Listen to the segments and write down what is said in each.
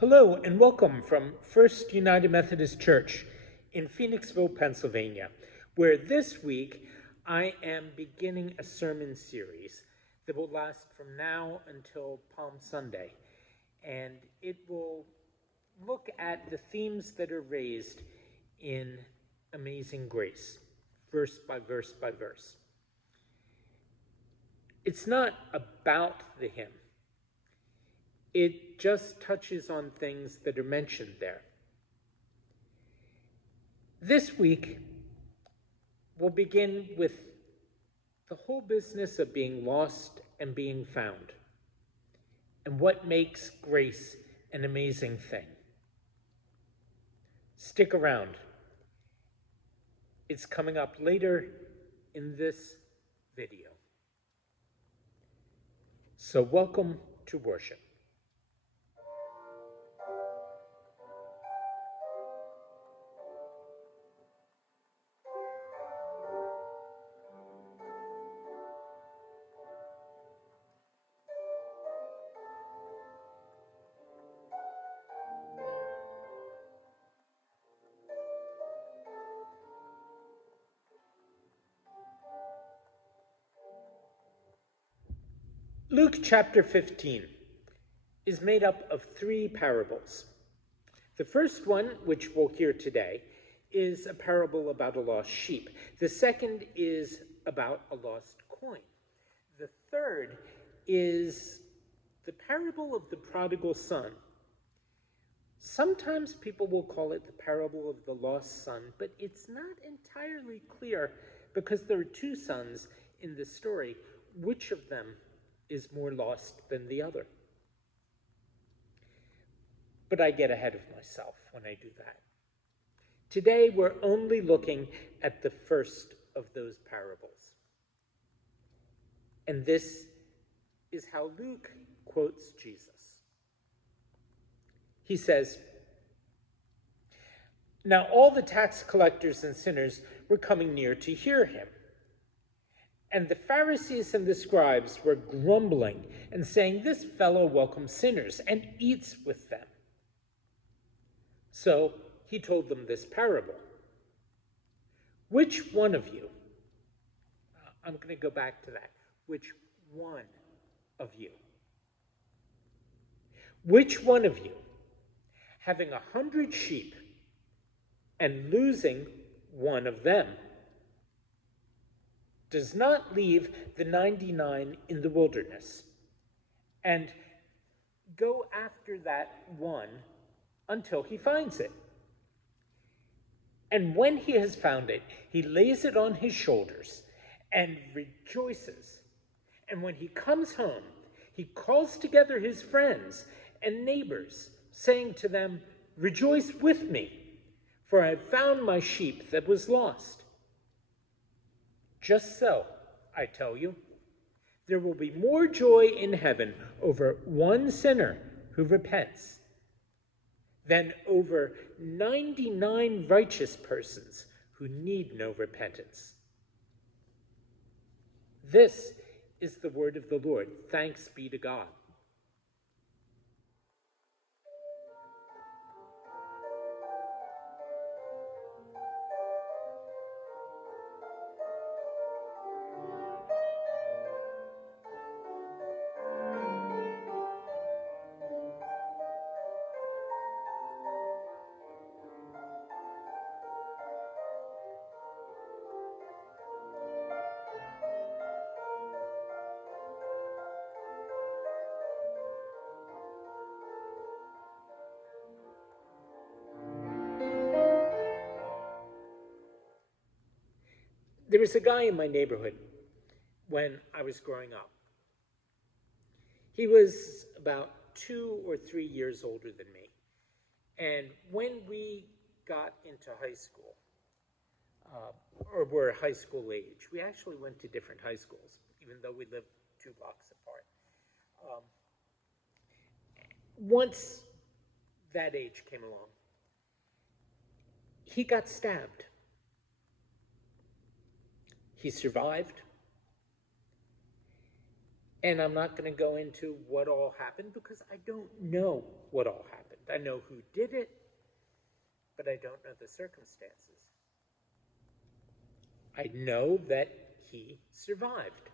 Hello and welcome from First United Methodist Church in Phoenixville, Pennsylvania, where this week I am beginning a sermon series that will last from now until Palm Sunday. And it will look at the themes that are raised in Amazing Grace, verse by verse by verse. It's not about the hymn. It just touches on things that are mentioned there. This week, we'll begin with the whole business of being lost and being found, and what makes grace an amazing thing. Stick around. It's coming up later in this video. So welcome to worship. Luke chapter 15 is made up of three parables. The first one, which we'll hear today, is a parable about a lost sheep. The second is about a lost coin. The third is the parable of the prodigal son. Sometimes people will call it the parable of the lost son, but it's not entirely clear, because there are two sons in the story, which of them is more lost than the other. But I get ahead of myself when I do that. Today we're only looking at the first of those parables. And this is how Luke quotes Jesus. He says, "Now all the tax collectors and sinners were coming near to hear him. And the Pharisees and the scribes were grumbling and saying, 'This fellow welcomes sinners and eats with them.' So he told them this parable. Which one of you," I'm going to go back to that, which one of you, "which one of you, having 100 sheep and losing one of them, does not leave the 99 in the wilderness and go after that one until he finds it? And when he has found it, he lays it on his shoulders and rejoices. And when he comes home, he calls together his friends and neighbors, saying to them, 'Rejoice with me, for I have found my sheep that was lost.' Just so, I tell you, there will be more joy in heaven over one sinner who repents than over 99 righteous persons who need no repentance." This is the word of the Lord. Thanks be to God. There was a guy in my neighborhood when I was growing up. He was about 2 or 3 years older than me. And when we got into high school, or were high school age, we actually went to different high schools, even though we lived 2 blocks apart. Once that age came along, he got stabbed. He survived. And I'm not going to go into what all happened because I don't know what all happened. I know who did it, but I don't know the circumstances. I know that he survived.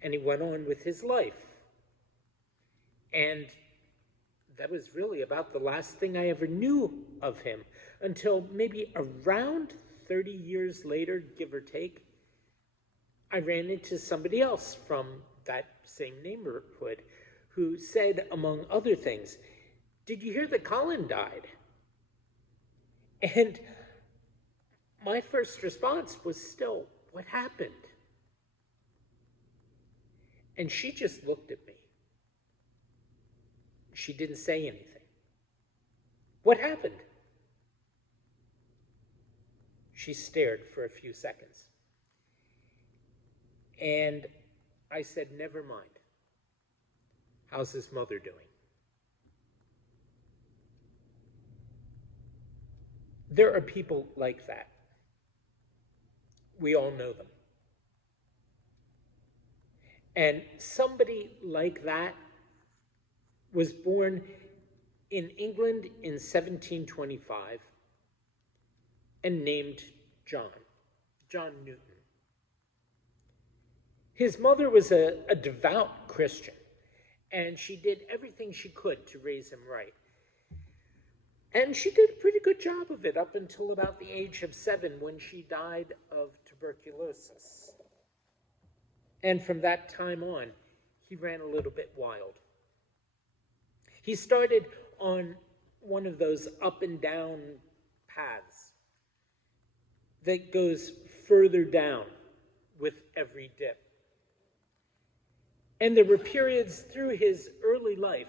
And he went on with his life. And that was really about the last thing I ever knew of him until maybe around 30 years later, give or take, I ran into somebody else from that same neighborhood who said, among other things, "Did you hear that Colin died?" And my first response was still, "What happened?" And she just looked at me. She didn't say anything. "What happened?" She stared for a few seconds. And I said, "Never mind. How's his mother doing?" There are people like that. We all know them. And somebody like that was born in England in 1725 and named John Newton. His mother was a devout Christian, and she did everything she could to raise him right. And she did a pretty good job of it up until about the age of 7 when she died of tuberculosis. And from that time on, he ran a little bit wild. He started on one of those up and down paths that goes further down with every dip. And there were periods through his early life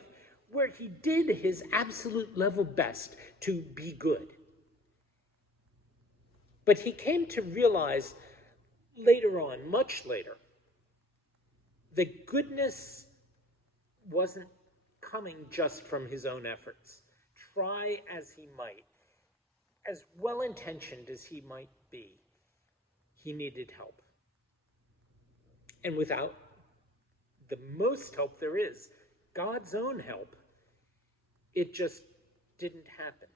where he did his absolute level best to be good. But he came to realize later on, much later, that goodness wasn't coming just from his own efforts. Try as he might, as well-intentioned as he might be, he needed help. And without the most help there is, God's own help, it just didn't happen.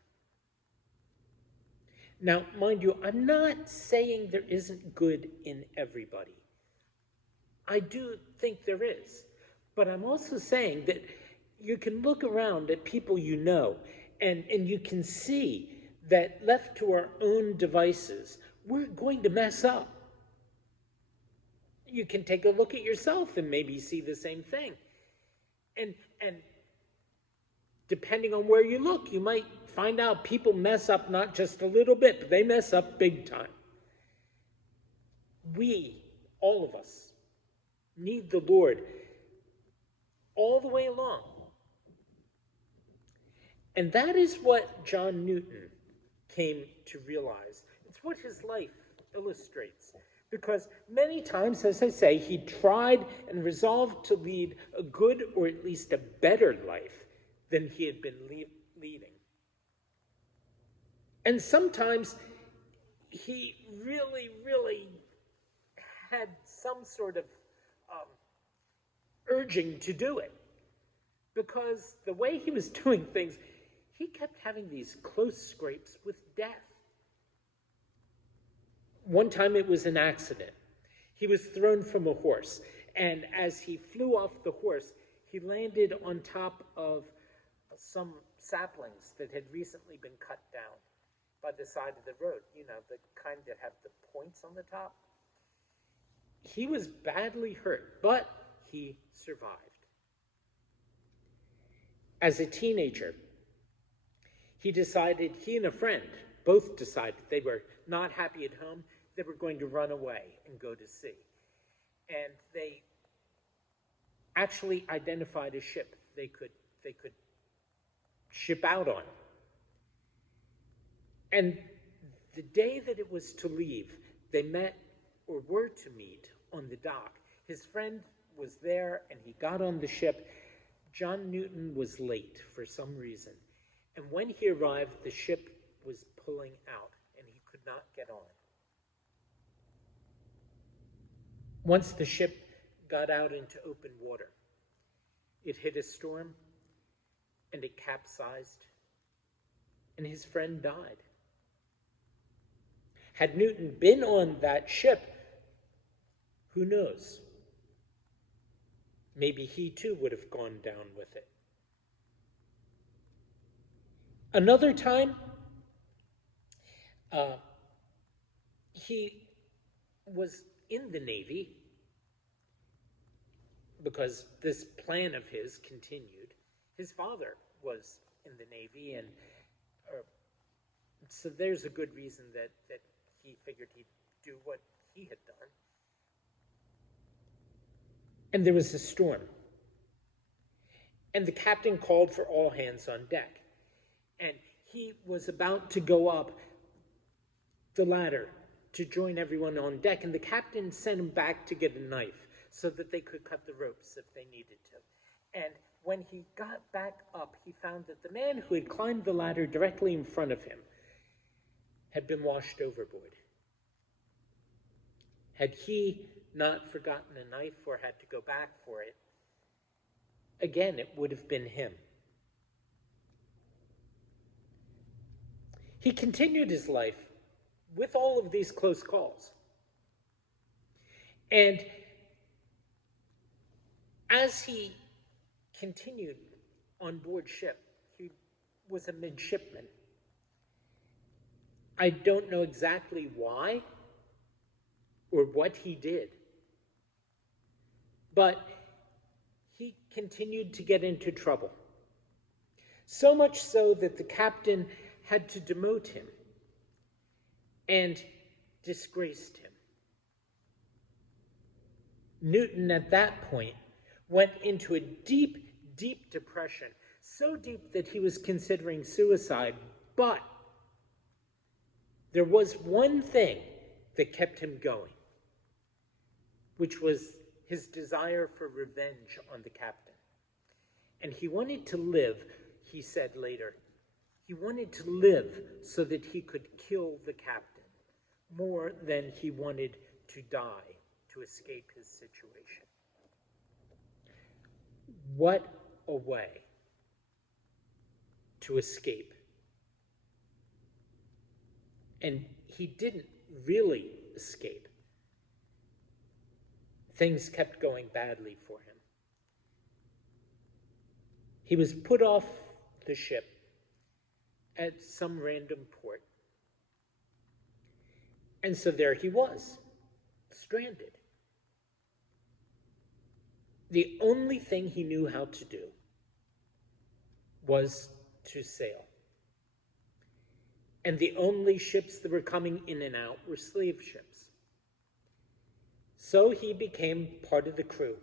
Now, mind you, I'm not saying there isn't good in everybody. I do think there is. But I'm also saying that you can look around at people you know, and you can see that left to our own devices, we're going to mess up. You can take a look at yourself and maybe see the same thing. And depending on where you look, you might find out people mess up not just a little bit, but they mess up big time. We, all of us, need the Lord all the way along. And that is what John Newton came to realize. It's what his life illustrates. Because many times, as I say, he tried and resolved to lead a good or at least a better life than he had been leading. And sometimes he really, really had some sort of urging to do it. Because the way he was doing things, he kept having these close scrapes with death. One time it was an accident. He was thrown from a horse, and as he flew off the horse, he landed on top of some saplings that had recently been cut down by the side of the road, you know, the kind that have the points on the top. He was badly hurt, but he survived. As a teenager, he and a friend both decided they were not happy at home. They were going to run away and go to sea. And they actually identified a ship they could ship out on. And the day that it was to leave, they met, or were to meet, on the dock. His friend was there, and he got on the ship. John Newton was late for some reason. And when he arrived, the ship was pulling out, and he could not get on. Once the ship got out into open water. It hit a storm, and it capsized, and his friend died. Had Newton been on that ship, who knows? Maybe he too would have gone down with it. Another time, he was in the Navy because this plan of his continued. His father was in the Navy, and so there's a good reason that he figured he'd do what he had done. And there was a storm. And the captain called for all hands on deck. And he was about to go up the ladder to join everyone on deck, and the captain sent him back to get a knife so that they could cut the ropes if they needed to. And when he got back up, he found that the man who had climbed the ladder directly in front of him had been washed overboard. Had he not forgotten a knife or had to go back for it, again, it would have been him. He continued his life with all of these close calls. And as he continued on board ship, he was a midshipman. I don't know exactly why or what he did, but he continued to get into trouble. So much so that the captain had to demote him and disgraced him. Newton, at that point, went into a deep, deep depression, so deep that he was considering suicide, but there was one thing that kept him going, which was his desire for revenge on the captain. And he wanted to live, he said later, he wanted to live so that he could kill the captain more than he wanted to die to escape his situation. What a way to escape. And he didn't really escape. Things kept going badly for him. He was put off the ship at some random port. And so there he was, stranded. The only thing he knew how to do was to sail. And the only ships that were coming in and out were slave ships. So he became part of the crew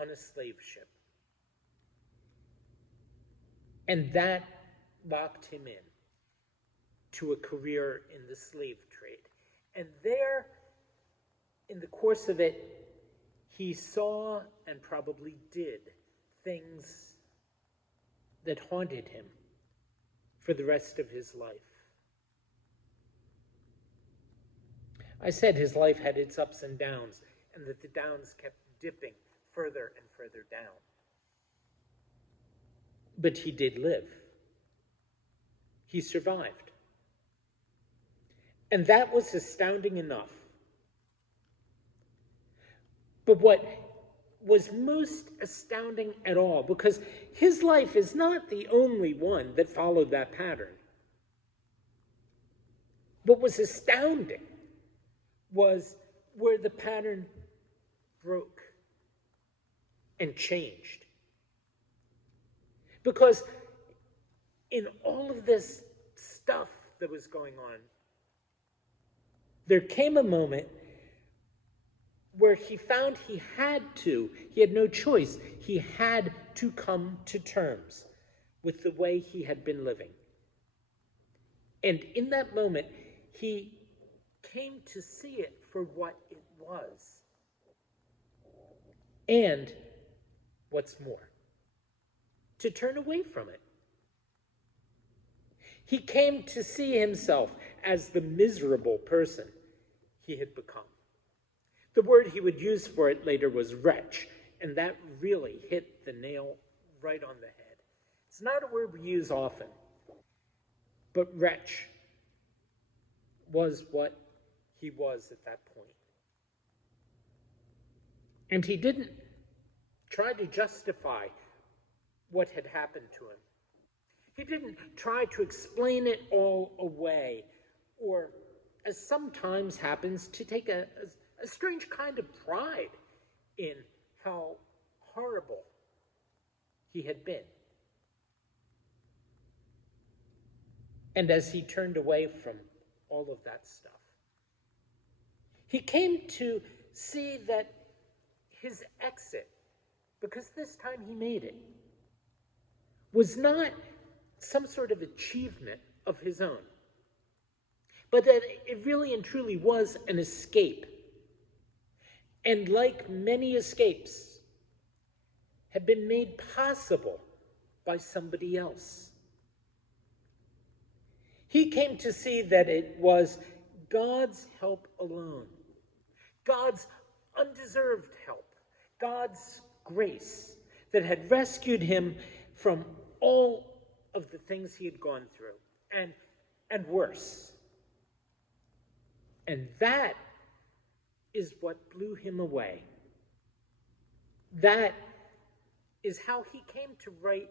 on a slave ship. And that locked him in to a career in the slave trade. And there, in the course of it, he saw and probably did things that haunted him for the rest of his life. I said his life had its ups and downs, and that the downs kept dipping further and further down. But he did live. He survived. And that was astounding enough. But what was most astounding at all, because his life is not the only one that followed that pattern. What was astounding was where the pattern broke and changed. Because in all of this stuff that was going on, there came a moment where he found he had no choice, he had to come to terms with the way he had been living. And in that moment, he came to see it for what it was. And what's more, to turn away from it. He came to see himself as the miserable person he had become. The word he would use for it later was wretch, and that really hit the nail right on the head. It's not a word we use often, but wretch was what he was at that point. And he didn't try to justify what had happened to him. He didn't try to explain it all away, or, as sometimes happens, to take a strange kind of pride in how horrible he had been. And as he turned away from all of that stuff, he came to see that his exit, because this time he made it, was not some sort of achievement of his own, but that it really and truly was an escape. And like many escapes, had been made possible by somebody else. He came to see that it was God's help alone, God's undeserved help, God's grace that had rescued him from all of the things he had gone through, and worse. And that is what blew him away. That is how he came to write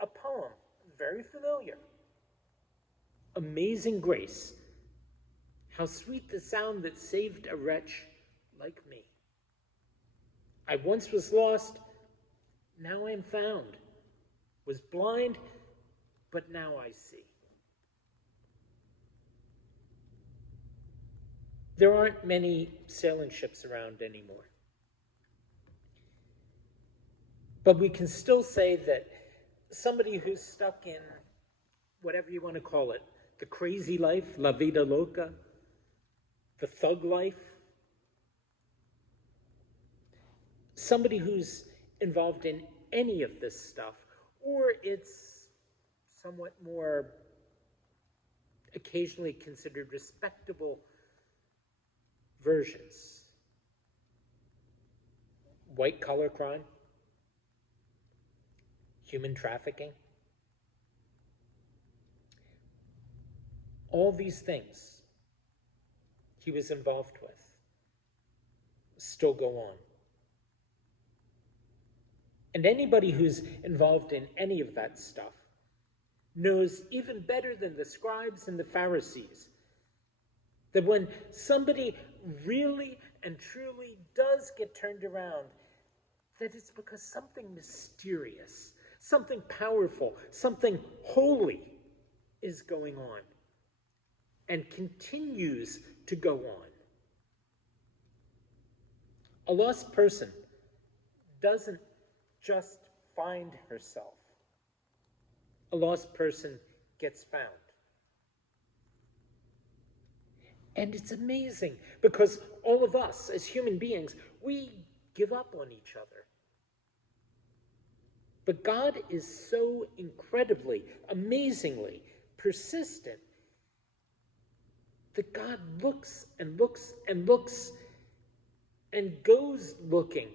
a poem, very familiar. Amazing grace, how sweet the sound that saved a wretch like me. I once was lost, now I am found. Was blind, but now I see. There aren't many sailing ships around anymore. But we can still say that somebody who's stuck in whatever you want to call it, the crazy life, la vida loca, the thug life, somebody who's involved in any of this stuff, or it's somewhat more occasionally considered respectable versions. White-collar crime, human trafficking, all these things he was involved with still go on. And anybody who's involved in any of that stuff knows even better than the scribes and the Pharisees that when somebody really and truly does get turned around, that it's because something mysterious, something powerful, something holy is going on and continues to go on. A lost person doesn't just find herself. A lost person gets found. And it's amazing because all of us as human beings, we give up on each other. But God is so incredibly, amazingly persistent that God looks and looks and looks and goes looking,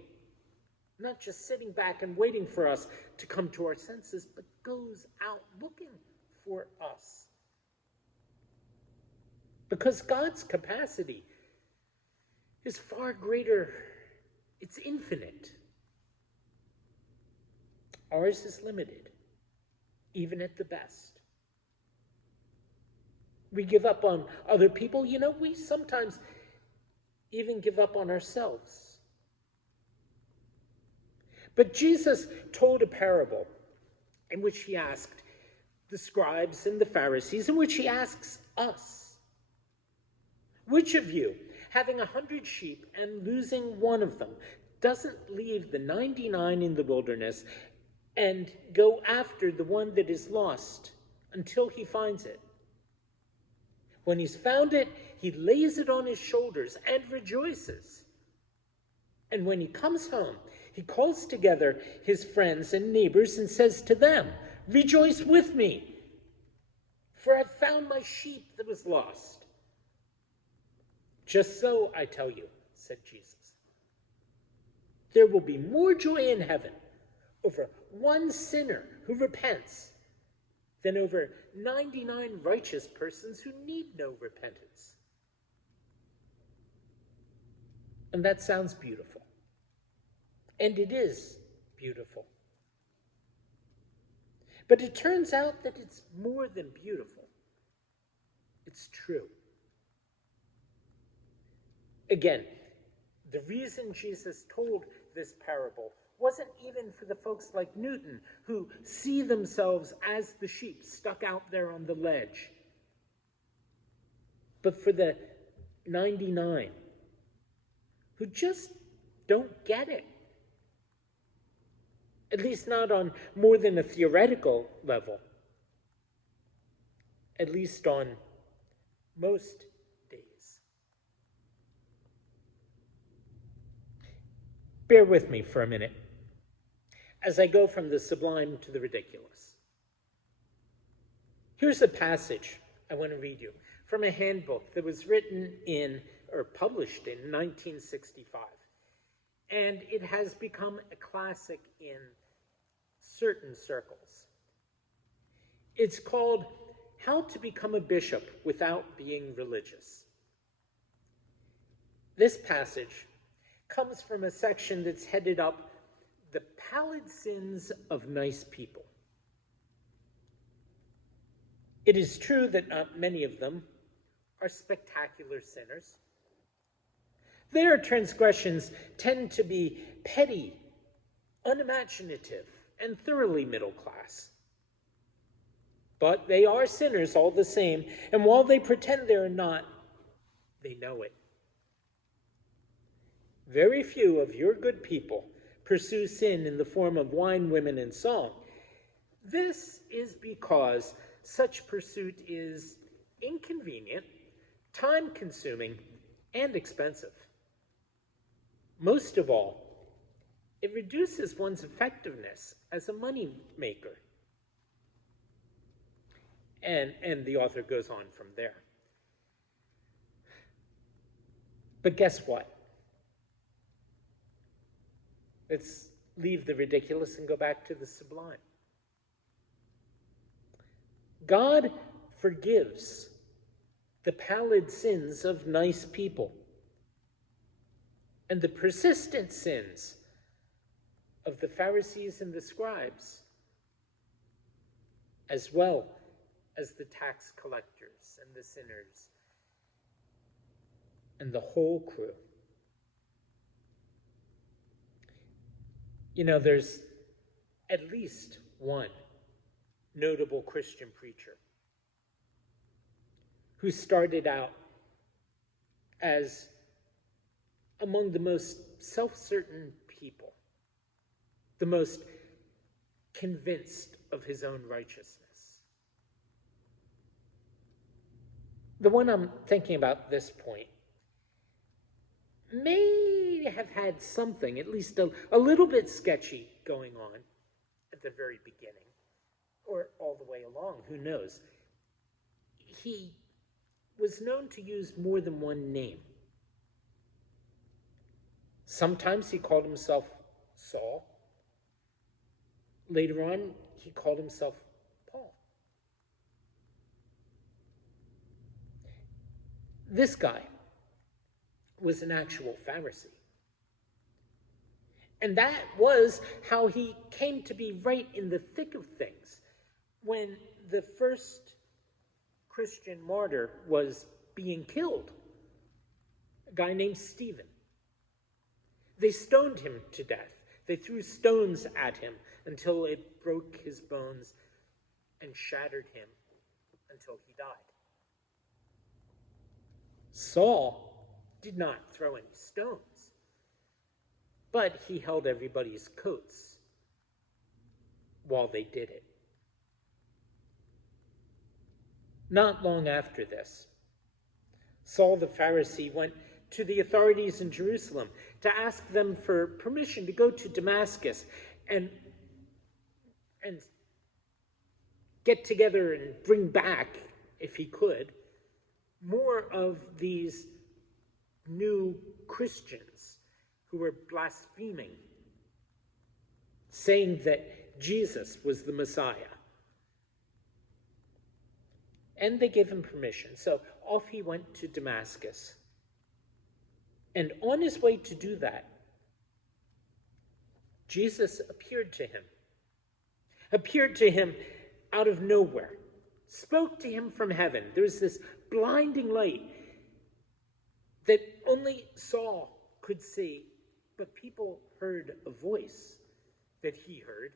not just sitting back and waiting for us to come to our senses, but goes out looking for us. Because God's capacity is far greater. It's infinite. Ours is limited, even at the best. We give up on other people. You know, we sometimes even give up on ourselves. But Jesus told a parable in which he asked the scribes and the Pharisees, in which he asks us, which of you, having 100 sheep and losing one of them, doesn't leave the 99 in the wilderness and go after the one that is lost until he finds it? When he's found it, he lays it on his shoulders and rejoices. And when he comes home, he calls together his friends and neighbors and says to them, "Rejoice with me, for I've found my sheep that was lost." Just so, I tell you, said Jesus. There will be more joy in heaven over one sinner who repents than over 99 righteous persons who need no repentance. And that sounds beautiful. And it is beautiful. But it turns out that it's more than beautiful. It's true. Again, the reason Jesus told this parable wasn't even for the folks like Newton who see themselves as the sheep stuck out there on the ledge, but for the 99 who just don't get it. At least not on more than a theoretical level. At least on most days. Bear with me for a minute as I go from the sublime to the ridiculous. Here's a passage I want to read you from a handbook that was written in, or published in, 1965. And it has become a classic in certain circles. It's called How to Become a Bishop Without Being Religious. This passage comes from a section that's headed up The Pallid Sins of Nice People. It is true that not many of them are spectacular sinners. Their transgressions tend to be petty, unimaginative, and thoroughly middle class. But they are sinners all the same, and while they pretend they're not, they know it. Very few of your good people pursue sin in the form of wine, women, and song. This is because such pursuit is inconvenient, time-consuming, and expensive. Most of all, it reduces one's effectiveness as a money maker. And the author goes on from there. But guess what? Let's leave the ridiculous and go back to the sublime. God forgives the pallid sins of nice people and the persistent sins of the Pharisees and the scribes, as well as the tax collectors and the sinners and the whole crew. You know, there's at least one notable Christian preacher who started out as among the most self-certain people, the most convinced of his own righteousness. The one I'm thinking about at this point may have had something, at least a little bit sketchy going on at the very beginning, or all the way along, who knows. He was known to use more than one name. Sometimes he called himself Saul. Later on, he called himself Paul. This guy was an actual Pharisee. And that was how he came to be right in the thick of things when the first Christian martyr was being killed, a guy named Stephen. They stoned him to death. They threw stones at him until it broke his bones and shattered him until he died. Saul did not throw any stones, but he held everybody's coats while they did it. Not long after this, Saul the Pharisee went to the authorities in Jerusalem to ask them for permission to go to Damascus and get together and bring back, if he could, more of these new Christians who were blaspheming, saying that Jesus was the Messiah. And they gave him permission. So off he went to Damascus. And on his way to do that, Jesus appeared to him out of nowhere, spoke to him from heaven. There was this blinding light that only Saul could see, but people heard a voice that he heard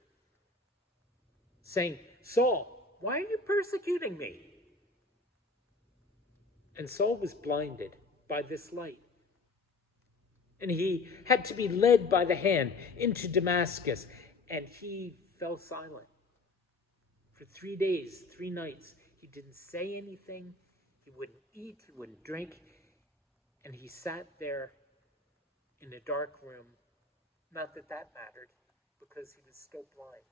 saying, "Saul, why are you persecuting me?" And Saul was blinded by this light. And he had to be led by the hand into Damascus, and he fell silent. For 3 days, 3 nights, he didn't say anything, he wouldn't eat, he wouldn't drink, and he sat there in a dark room. Not that that mattered, because he was still blind.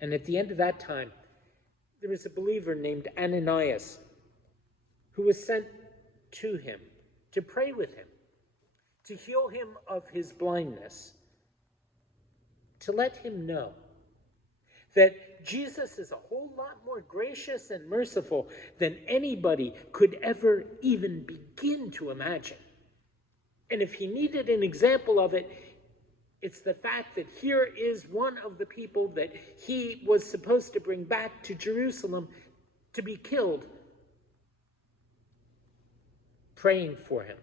And at the end of that time, there was a believer named Ananias who was sent to him to pray with him, to heal him of his blindness, to let him know that Jesus is a whole lot more gracious and merciful than anybody could ever even begin to imagine. And if he needed an example of it, it's the fact that here is one of the people that he was supposed to bring back to Jerusalem to be killed, praying for him,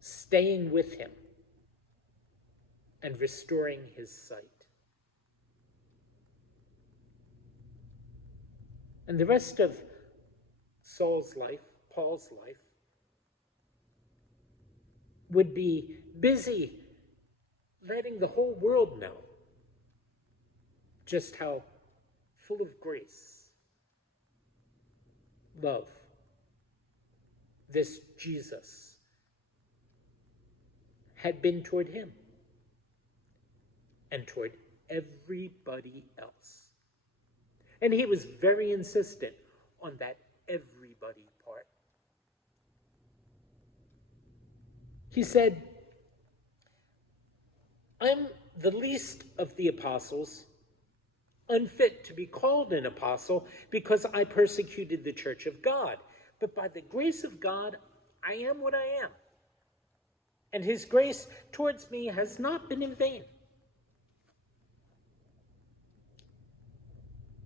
staying with him, and restoring his sight. And the rest of Saul's life, Paul's life, would be busy letting the whole world know just how full of grace, love, this Jesus had been toward him and toward everybody else. And he was very insistent on that everybody part. He said, "I'm the least of the apostles, unfit to be called an apostle because I persecuted the church of God. But by the grace of God, I am what I am. And his grace towards me has not been in vain."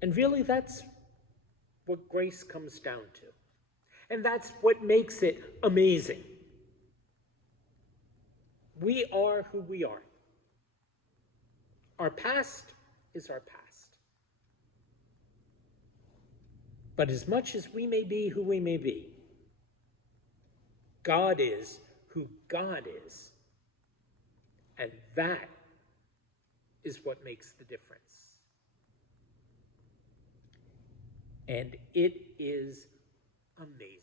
And really, that's what grace comes down to. And that's what makes it amazing. We are who we are. Our past is our past. But as much as we may be who we may be, God is who God is. And that is what makes the difference. And it is amazing.